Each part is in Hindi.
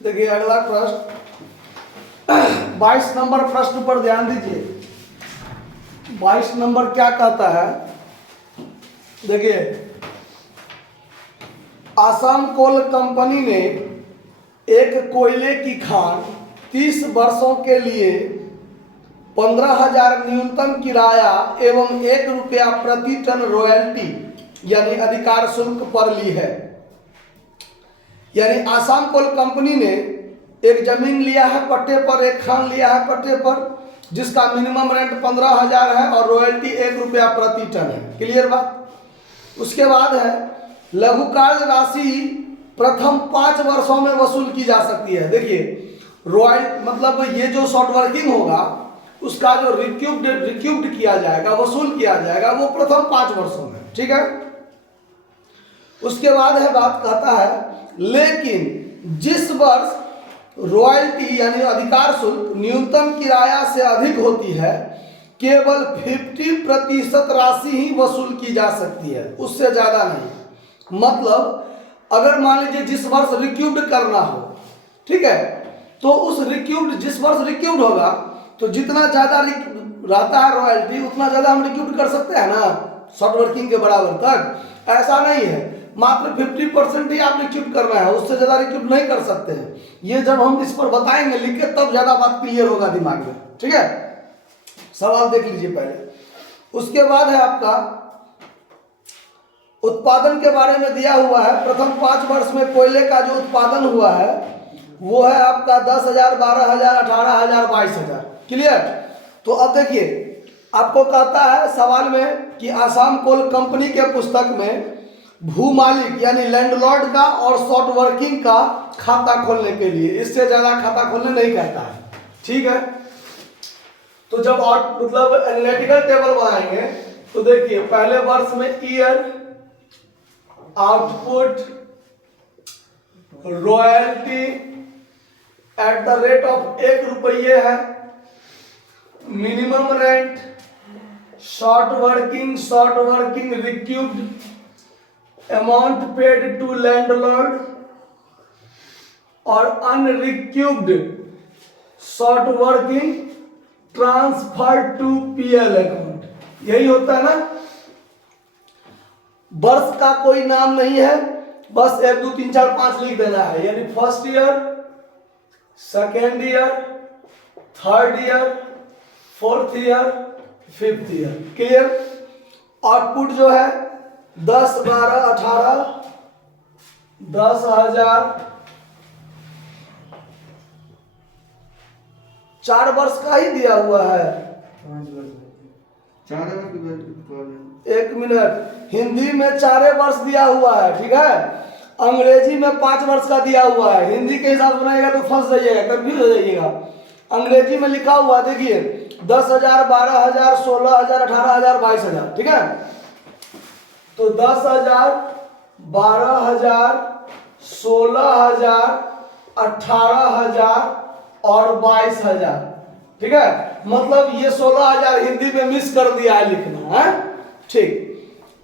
देखिए अगला प्रश्न 22 नंबर प्रश्न पर ध्यान दीजिए। 22 नंबर क्या कहता है, देखिए आसाम कोल कंपनी ने एक कोयले की खान 30 वर्षों के लिए 15,000 न्यूनतम किराया एवं 1 रुपया प्रति टन रॉयल्टी यानी अधिकार शुल्क पर ली है। यानी आसाम कोल कंपनी ने एक जमीन लिया है पट्टे पर, एक खान लिया है पट्टे पर, जिसका मिनिमम रेंट 15,000 है और रॉयल्टी 1 रुपया प्रति टन है। क्लियर बात। उसके बाद है लघु कार्य राशि प्रथम 5 वर्षों में वसूल की जा सकती है। देखिए रॉयल मतलब ये जो शॉर्ट वर्किंग होगा उसका जो रिक्यूब्ड किया जाएगा, वसूल किया जाएगा, वो प्रथम 5 वर्षों में। ठीक है। उसके बाद है बात कहता है लेकिन जिस वर्ष रॉयल्टी यानी अधिकार शुल्क न्यूनतम किराया से अधिक होती है केवल 50% राशि ही वसूल की जा सकती है, उससे ज्यादा नहीं। मतलब अगर मान लीजिए जिस वर्ष रिक्यूब्ड करना हो, ठीक है, तो उस रिक्यूब्ड जिस वर्ष रिक्यूब्ड होगा तो जितना ज्यादा रहता है रॉयल्टी उतना ज्यादा हम रिक्यूब्ड कर सकते हैं ना, शॉर्ट वर्किंग के बराबर तक। ऐसा नहीं है, मात्र 50% ही आप रिक्यूब करना है, उससे ज्यादा रिक्यूब नहीं कर सकते हैं। ये जब हम इस पर बताएंगे लिख के तब ज्यादा बात क्लियर होगा दिमाग में। ठीक है, सवाल देख लीजिए पहले। उसके बाद है आपका उत्पादन के बारे में दिया हुआ है। प्रथम 5 वर्ष में कोयले का जो उत्पादन हुआ है वो है आपका 10,000, 12,000, 18,000, 22,000। क्लियर। तो अब देखिए आपको कहता है सवाल में कि आसाम कोल कंपनी के पुस्तक में भू मालिक यानी लैंडलॉर्ड का और शॉर्ट वर्किंग का खाता खोलने के लिए, इससे ज्यादा खाता खोलने नहीं कहता है। ठीक है। तो जब मतलब एनालिटिकल टेबल बनाएंगे तो देखिए पहले वर्ष में year, output, royalty at the rate of 1 रुपये है, minimum rent, short working recouped, amount paid to landlord और unrecouped short working transfer to PL account. यही होता है ना। वर्ष का कोई नाम नहीं है, बस 1 2 3 4 5 लिख देना है। यानी first year, second year, third year, fourth year, fifth year. Clear. Output जो है 10, 12, 18, 10,000, 4 वर्ष का ही दिया हुआ है। 1 मिनट, हिंदी में 4 वर्ष दिया हुआ है, ठीक है। अंग्रेजी में 5 वर्ष का दिया हुआ है। हिंदी के हिसाब से बनाएगा तो फंस जाइएगा, कंफ्यूज हो जाइएगा। अंग्रेजी में लिखा हुआ देखिए 10,000, 12,000, 16,000, 18,000, 22,000। ठीक है। तो 10,000, 12,000, 16,000, 18,000 और 22,000। ठीक है। मतलब ये 16,000 हिंदी में मिस कर दिया है लिखना है। ठीक।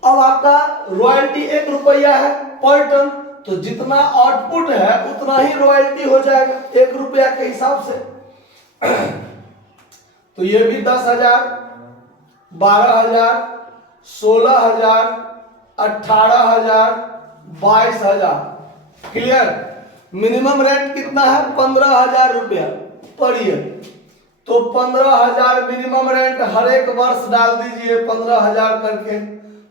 अब आपका रॉयल्टी 1 रुपया है पर टन, तो जितना आउटपुट है उतना ही रॉयल्टी हो जाएगा 1 रुपया के हिसाब से। तो ये भी 10,000, 12,000, 16,000, 18,000, 22,000। क्लियर। मिनिमम रेंट कितना है 15,000 रुपया पर ईयर। तो 15,000 मिनिमम रेंट हर एक वर्ष डाल दीजिए 15,000 करके।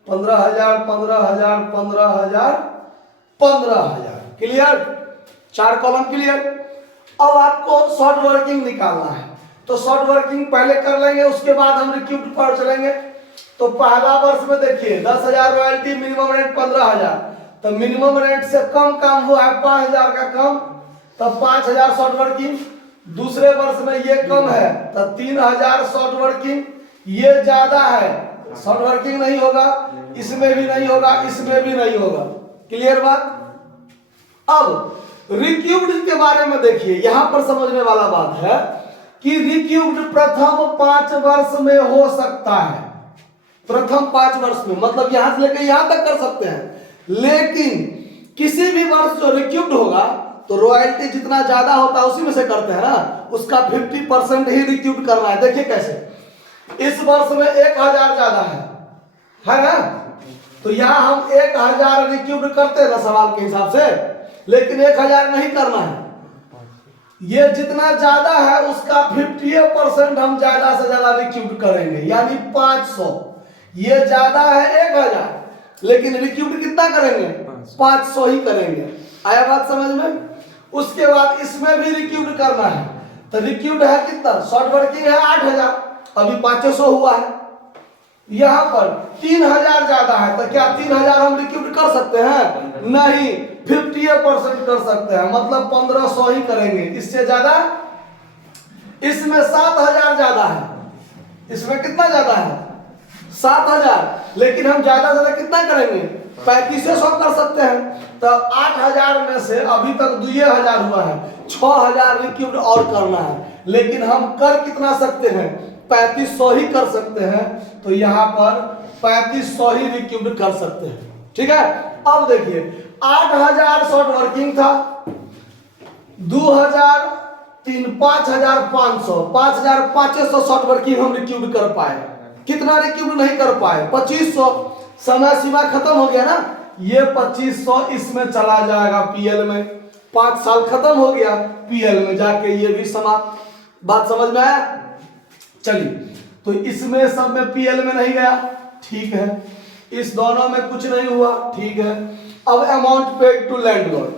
15,000, 15,000, 15,000, 15,000। क्लियर। 4 column clear. अब आपको शॉर्ट वर्किंग निकालना है, तो शॉर्ट वर्किंग पहले कर लेंगे, उसके बाद हम रिक्यूब्ड पर चलेंगे। तो पहला वर्ष में देखिए 10,000 रॉयल्टी, मिनिमम रेंट 15,000, तो मिनिमम रेंट से कम काम हुआ है 5,000 का कम, तब 5,000 शॉर्ट वर्किंग। दूसरे वर्ष में ये कम है तो 3,000 शॉर्ट वर्किंग। ये ज्यादा है, शॉर्ट वर्किंग नहीं होगा, इसमें भी नहीं होगा, इसमें भी नहीं होगा। क्लियर बात। अब रिक्यूब्ड के बारे में देखिए, यहां पर समझने वाला बात है कि रिक्यूब्ड प्रथम 5 वर्ष में हो सकता है। प्रथम 5 वर्ष में मतलब यहां से लेकर यहां तक कर सकते हैं, लेकिन किसी भी वर्ष जो रिक्यूब्ड होगा तो रॉयल्टी जितना ज्यादा होता है उसी में से करते हैं ना, उसका 50% ही रिक्यूट करना है। देखिए कैसे, इस वर्ष में 1000 ज्यादा है ना, तो यहाँ हम 1000 रिक्यूट करते हैं ना सवाल के हिसाब से, लेकिन 1000 नहीं करना है। ये जितना ज्यादा है उसका 50% हम ज्यादा से ज्यादा रिक्यूट करेंगे, यानी 500। ये ज्यादा है 1000, लेकिन रिक्यूट कितना करेंगे, 500 ही करेंगे। आया बात समझ में। उसके बाद इसमें भी रिक्यूट करना है, तो रिक्यूट है कितना, शॉर्ट वर्किंग है 8000, अभी 500 हुआ है। यहाँ पर 3000 ज्यादा है, तो क्या 3000 हम रिक्यूट कर सकते हैं, नहीं, 50% कर सकते हैं, मतलब 1500 ही करेंगे, इससे ज्यादा। इसमें 7000 ज्यादा है, इसमें कितना ज्यादा है, 7000, लेकिन हम ज्यादा से ज्यादा कितना करेंगे, 3500 कर सकते हैं। तो 8000 में से अभी तक 2000 हुआ है, 6000 रिक्यूट और करना है, लेकिन हम कर कितना सकते हैं, 3500 ही कर सकते हैं। तो यहाँ पर 3500 ही रिक्यूट कर सकते हैं, ठीक है। अब देखिए 8000 शॉर्ट वर्किंग था, 2000, 5500, 5500 शॉर्ट वर्किंग हम रिक्यूट कर पाए। कितना रिक्यूट नहीं कर पाए, 2500। समय सीमा खत्म हो गया ना, ये 2500 इसमें चला जाएगा पीएल में, 5 साल खत्म हो गया, पीएल में जाके ये भी समाप्त। बात समझ में आया। चलिए, तो इसमें सब में पीएल में नहीं गया, ठीक है, इस दोनों में कुछ नहीं हुआ, ठीक है। अब अमाउंट पेड टू लैंडलॉर्ड,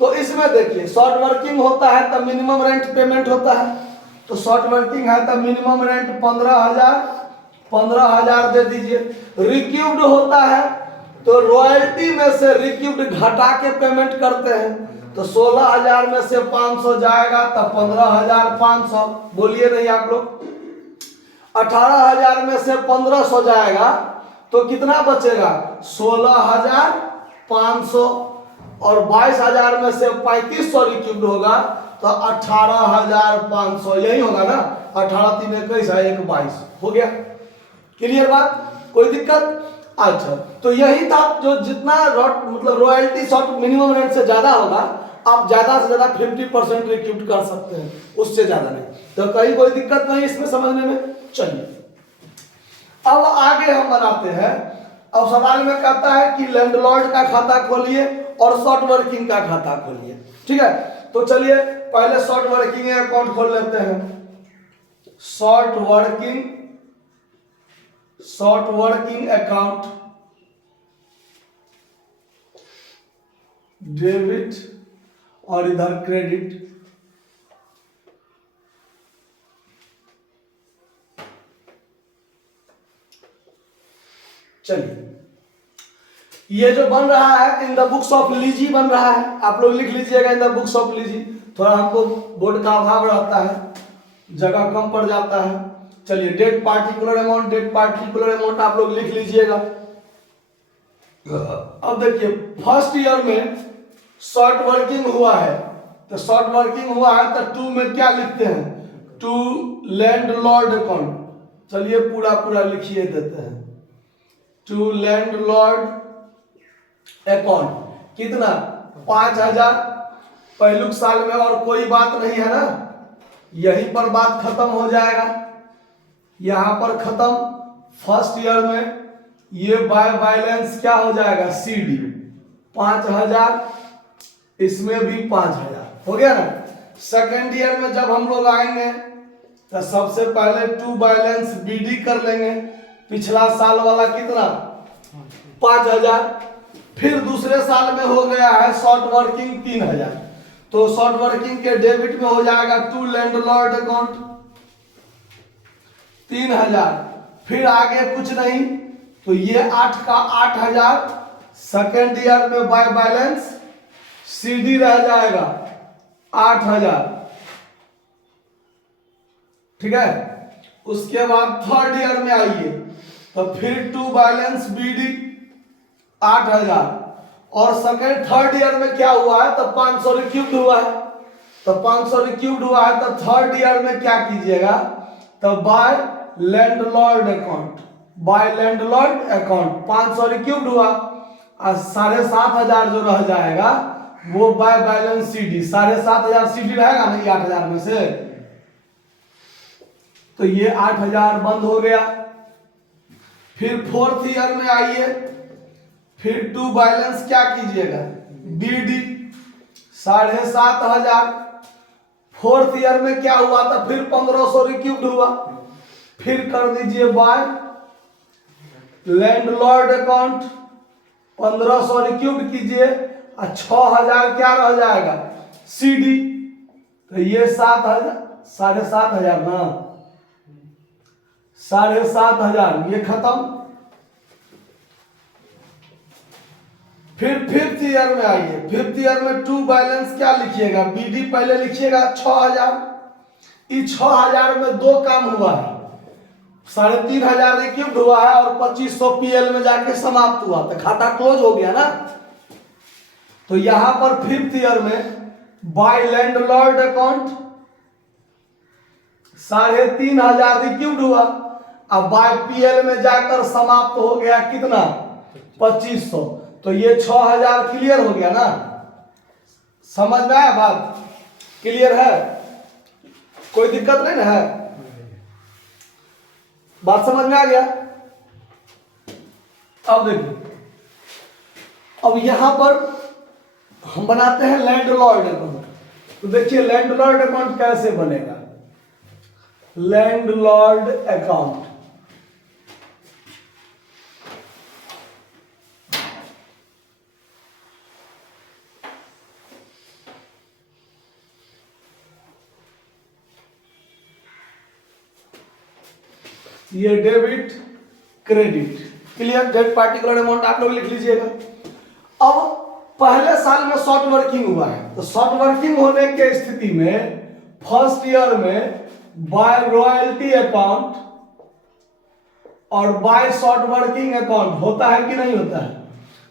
तो इसमें देखिए शॉर्ट वर्किंग होता है तो मिनिमम रेंट पेमेंट होता है, तो शॉर्ट वर्किंग है तो मिनिमम रेंट 15,000 दे दीजिए। रिक्यूब्ड होता है तो रॉयल्टी में से रिक्यूब्ड घटा के पेमेंट करते हैं, तो 16,000 में से 500 जाएगा तो 15,500, बोलिए नहीं आप लोग। 18,000 में से 1500 जाएगा तो कितना बचेगा, 16,500, और 22,000 में से 3500 रिक्यूब्ड होगा तो 18,500, यही होगा ना, 18 3 21 है, 1 22 हो गया। क्लियर बात, कोई दिक्कत। अच्छा, तो यही था, जो जितना मतलब रॉयल्टी शॉर्ट मिनिमम रेंट से ज्यादा होगा, आप ज्यादा से ज्यादा 50% रिक्यूट कर सकते हैं, उससे ज्यादा नहीं, तो कहीं कोई दिक्कत नहीं इसमें समझने में। चलिए अब आगे हम बनाते हैं। अब सवाल में कहता है कि लैंडलॉर्ड का खाता खोलिए और शॉर्ट वर्किंग का खाता खोलिए, ठीक है। तो चलिए पहले शॉर्ट वर्किंग अकाउंट खोल लेते हैं। शॉर्ट वर्किंग अकाउंट, डेबिट और इधर क्रेडिट। चलिए ये जो बन रहा है इन द बुक्स ऑफ लीजी बन रहा है, आप लोग लिख लीजिएगा इन द बुक्स ऑफ लीजी। थोड़ा हमको बोर्ड का अभाव रहता है, जगह कम पड़ जाता है। चलिए डेट पार्टिकुलर अमाउंट आप लोग लिख लीजिएगा। अब देखिए फर्स्ट ईयर में शॉर्ट वर्किंग हुआ है, तो शॉर्ट वर्किंग हुआ है तो 2 में क्या लिखते हैं, टू लैंडलॉर्ड अकाउंट। चलिए पूरा लिखिए देते हैं, टू लैंडलॉर्ड अकाउंट। कितना, 5000 पहलुक साल में, और कोई बात नहीं है ना, यहीं पर बात खत्म हो जाएगा, यहां पर खत्म। फर्स्ट ईयर में ये बाय बैलेंस क्या हो जाएगा, सीडी 5000, इसमें भी 5000 हो गया ना। सेकेंड ईयर में जब हम लोग आएंगे तो सबसे पहले टू बैलेंस बीडी कर लेंगे, पिछला साल वाला कितना 5000, फिर दूसरे साल में हो गया है शॉर्ट वर्किंग 3000, तो शॉर्ट वर्किंग के डेबिट में हो जाएगा टू लैंडलॉर्ड अकाउंट 3000, फिर आगे कुछ नहीं, तो ये 8 का 8000, सेकेंड ईयर में बाय बैलेंस सीडी रह जाएगा 8000, ठीक है। उसके बाद थर्ड ईयर में आइए तो फिर टू बैलेंस बीडी 8000, और सेकेंड थर्ड ईयर में क्या हुआ है, तो 500 रिक्यूब्ड हुआ है, तो 500 रिक्यूब्ड हुआ है, तो थर्ड ईयर में क्या कीजिएगा, तो बाय लैंडलॉर्ड अकाउंट, 500 रिक्यूब्ड हुआ, और 7,500 जो रह जाएगा वो बाय बैलेंस CD 7,500 CD रहेगा ना ये 8,000 में से, तो ये 8,000 बंद हो गया। फिर फोर्थ ईयर में आइए, फिर टू बैलेंस क्या कीजिएगा BD 7,500। फोर्थ ईयर में क्या हुआ था, फिर 1,500 रिक्यूब्ड हुआ। फिर कर दीजिए बाय लैंडलॉर्ड अकाउंट 1,500 रिक्यूब्ड कीजिए और 6,000 क्या रह जाएगा CD। तो ये 7,000 7,500 ना 7,500 ये खत्म। फिर फिफ्थ ईयर में आइए, फिफ्थ ईयर में टू बैलेंस क्या लिखिएगा BD पहले लिखिएगा 6,000। इस 6,000 में दो काम हुआ है, 3,500 रिक्यूब्ड हुआ है और 2,500 PL में जाके समाप्त हुआ, तो खाता क्लोज हो गया ना। तो यहां पर फिफ्थ ईयर में बाय लैंडलॉर्ड अकाउंट 3,500 रिक्यूब्ड हुआ, अब बाय PL में जाकर समाप्त हो गया कितना 2,500। तो ये 6,000 क्लियर हो गया ना, समझ में आया बात, क्लियर है, कोई दिक्कत नहीं ना है, बात समझ में आ गया। अब देखिए, अब यहां पर हम बनाते हैं लैंडलॉर्ड अकाउंट। तो देखिए लैंडलॉर्ड अकाउंट कैसे बनेगा, लैंडलॉर्ड अकाउंट ये debit credit, clear, date particular amount आप लोग लिख लीजिएगा। अब पहले साल में शॉर्ट वर्किंग हुआ है, तो शॉर्ट वर्किंग होने के स्थिति में फर्स्ट ईयर में बाय रॉयल्टी अकाउंट और बाय शॉर्ट वर्किंग अकाउंट होता है कि नहीं होता है।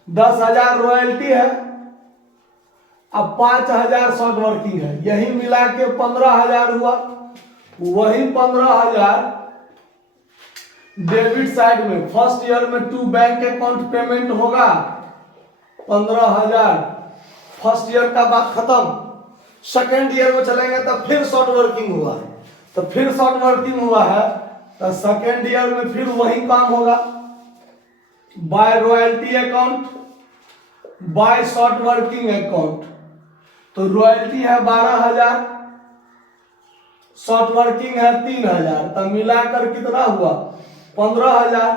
10,000 रॉयल्टी है, अब 5,000 शॉर्ट वर्किंग है, यही मिला के 15,000 हुआ। वही 15,000 डेबिट साइड में फर्स्ट ईयर में टू बैंक अकाउंट पेमेंट होगा 15,000, फर्स्ट ईयर का बात खत्म। सेकेंड ईयर में चलेंगे तो फिर शॉर्ट वर्किंग हुआ है, तो फिर शॉर्ट वर्किंग हुआ है तो सेकेंड ईयर में फिर वही काम होगा, by royalty account by short working account. तो रॉयल्टी है 12,000, शॉर्ट वर्किंग है 3,000, तो मिलाकर कितना हुआ 15,000।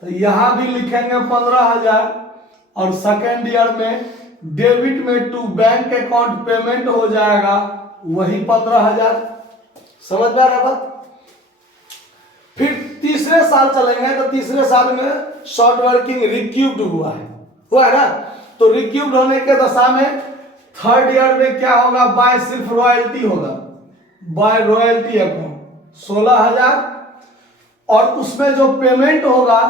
तो यहां भी लिखेंगे 15,000 और सेकेंड ईयर में डेबिट में टू बैंक अकाउंट पेमेंट हो जाएगा वही 15,000। समझ में आ रहा बात। फिर तीसरे साल चलेंगे तो तीसरे साल में शॉर्ट वर्किंग रिक्यूब्ड हुआ है ना। तो रिक्यूब्ड होने के दशा में थर्ड ईयर में क्या होगा, बाय सिर्फ रॉयल्टी होगा, बाय रॉयल्टी अकाउंट 16,000 और उसमें जो पेमेंट होगा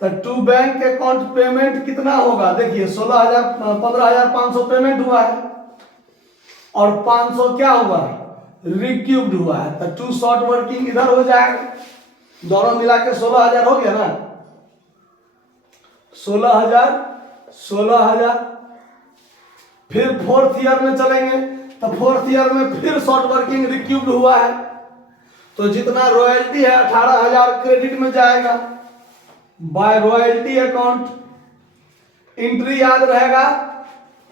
तो टू बैंक अकाउंट पेमेंट कितना होगा, देखिए 15,500 पेमेंट हुआ है और 500 क्या हुआ रिक्यूब्ड हुआ है, तो टू शॉर्ट वर्किंग इधर हो जाएगा, दोनों मिला के 16,000 हो गया ना। 16,000 फिर फोर्थ ईयर में चलेंगे तो फोर्थ ईयर में फिर शॉर्ट वर्किंग रिक्यूब्ड हुआ है, तो जितना रॉयल्टी है 18,000 क्रेडिट में जाएगा बाय रॉयल्टी अकाउंट। एंट्री याद रहेगा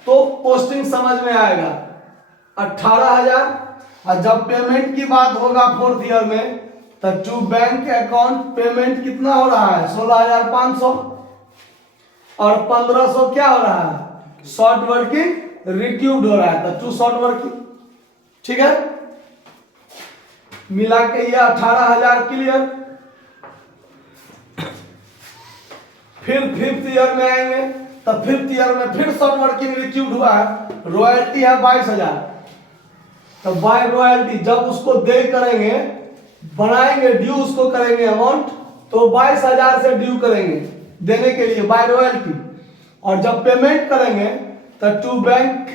तो पोस्टिंग समझ में आएगा 18,000। और जब पेमेंट की बात होगा फोर्थ ईयर में तो टू बैंक अकाउंट पेमेंट कितना हो रहा है 16,500 और 1,500 क्या हो रहा है शॉर्ट वर्किंग रिक्यूब्ड हो रहा है, तो टू शॉर्ट वर्किंग, ठीक है, मिला के ये 18,000 क्लियर। फिर फिफ्थ ईयर में आएंगे तो फिफ्थ ईयर में फिर शॉर्ट वर्किंग रिक्यूब्ड हुआ है, रॉयल्टी है 22,000, तो बाय रॉयल्टी जब उसको दे करेंगे बनाएंगे ड्यू उसको करेंगे अमाउंट, तो 22,000 से ड्यू करेंगे देने के लिए बाय रॉयल्टी। और जब पेमेंट करेंगे तो to bank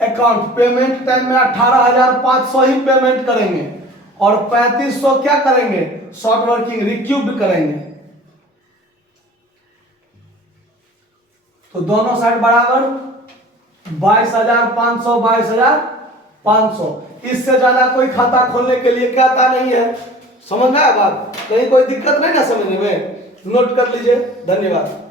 account payment time में 18,500 ही पेमेंट करेंगे और 3,500 क्या करेंगे शॉर्ट वर्किंग रिक्यूब्ड करेंगे। तो दोनों साइड बराबर 22,500 22,500। इससे ज्यादा कोई खाता खोलने के लिए कहता नहीं है। समझ में आया बात? कहीं कोई दिक्कत नहीं ना समझने में? नोट कर लीजिए। धन्यवाद।